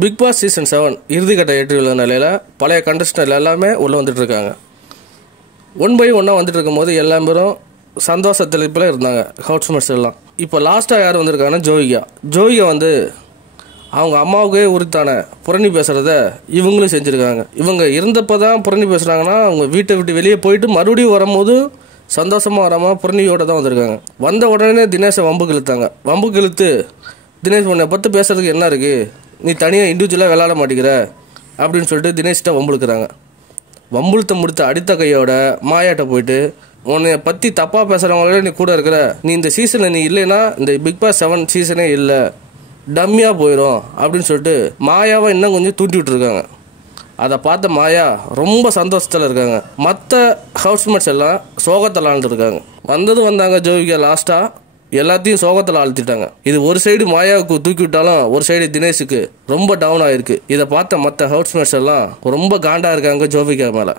Big Boss season 7 இறுதிக்கட்ட ஏற்றியுள்ள நிலையில் பழைய கண்டஸ்டன்ட் எல்லாமே உள்ளே வந்துட்டு இருக்காங்க. 1 by 1 வந்துட்டு இருக்கும்போது எல்லா பேரும் சந்தோஷத்தில் இப்போ இருந்தாங்க ஹவுஸ்மேட்ஸ் எல்லாம். இப்போ லாஸ்ட்டாக யார் வந்திருக்காங்கன்னா ஜோவிகா வந்து அவங்க அம்மாவுக்கே உரித்தான புரணி பேசுகிறத இவங்களும் செஞ்சுருக்காங்க. இவங்க இருந்தப்போ தான் புரணி பேசுகிறாங்கன்னா அவங்க வீட்டை விட்டு வெளியே போயிட்டு மறுபடியும் வரும்போது சந்தோஷமாக வராமல் புரணியோடு தான் வந்திருக்காங்க. வந்த உடனே தினேஷை வம்புக்கு இழுத்து தினேஷ் உன்னை பற்றி பேசுறதுக்கு என்ன இருக்குது, நீ தனியாக இண்டிவிஜுவலாக விளையாட மாட்டேங்கிற அப்படின்னு சொல்லிட்டு தினேஷ்கிட்ட வம்புழுக்கிறாங்க. வம்புழுத்த முடித்த அடித்த கையோட மாயாட்ட போயிட்டு உன்னை பற்றி தப்பாக பேசுகிறவங்களே நீ கூட இருக்கிற, நீ இந்த சீசனில் நீ இல்லைன்னா இந்த பிக் பாஸ் 7 சீசனே இல்லை, டம்மியாக போயிடும் அப்படின்னு சொல்லிட்டு மாயாவை இன்னும் கொஞ்சம் தூண்டி விட்டுருக்காங்க. அதை பார்த்த மாயா ரொம்ப சந்தோஷத்தில் இருக்காங்க. மற்ற ஹவுஸ்மேட்ஸ் எல்லாம் சோகத்தில் ஆழ்ந்துருக்காங்க. வந்தாங்க ஜோவிகா லாஸ்ட்டாக எல்லாத்தையும் சோகத்தில் ஆழ்த்திட்டாங்க. இது ஒரு சைடு மாயாவுக்கு தூக்கி விட்டாலும் ஒரு சைடு தினேஷுக்கு ரொம்ப டவுன் ஆயிருக்கு. இதை பார்த்த மற்ற ஹவுஸ்மேட்ஸ் எல்லாம் ரொம்ப காண்டா இருக்காங்க ஜோவிகா மேலே.